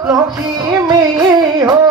লক্ষ্মী হো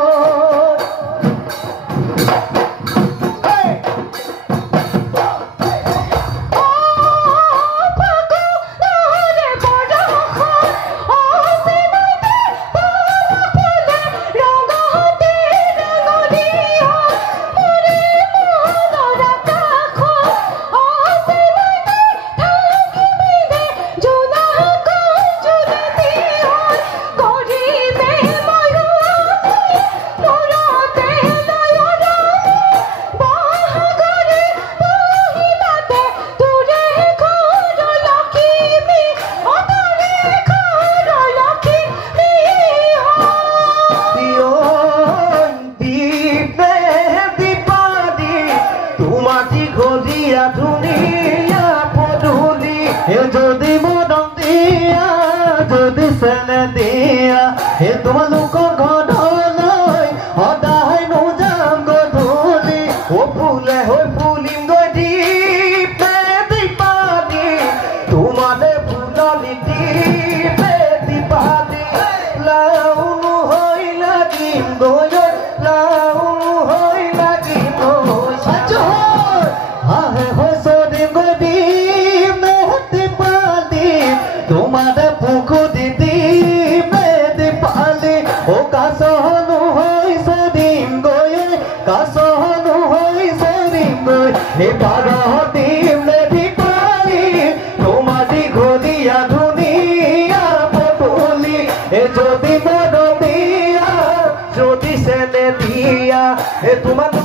যদি মদন দিয়া যদি চেনে দিয়া সেই তোমালোকৰ ঘৰলৈ সদায় নোযাম গধূলি ও ফুলে হৈ ফুলিম গৈ দীপে দীপালি তোমালে ফুলনি দীপে দীপালি লাউনো হৈ লাগিম গৈ লাউনো হৈ লাগিম গৈ হাহে হৈ চদিম গৈ তোমাদের পুকু দিদি মেদি পালি ও কাসহনু হইছে দিম গয়ে কাসহনু হইছে দিম গয়ে হে বারহ দিম মেদি পালি তোমাদি ঘলিয়া দুনিয়া পটুলি এ যদি মদ দিয়া যদি সেনে দিয়া এ তোমার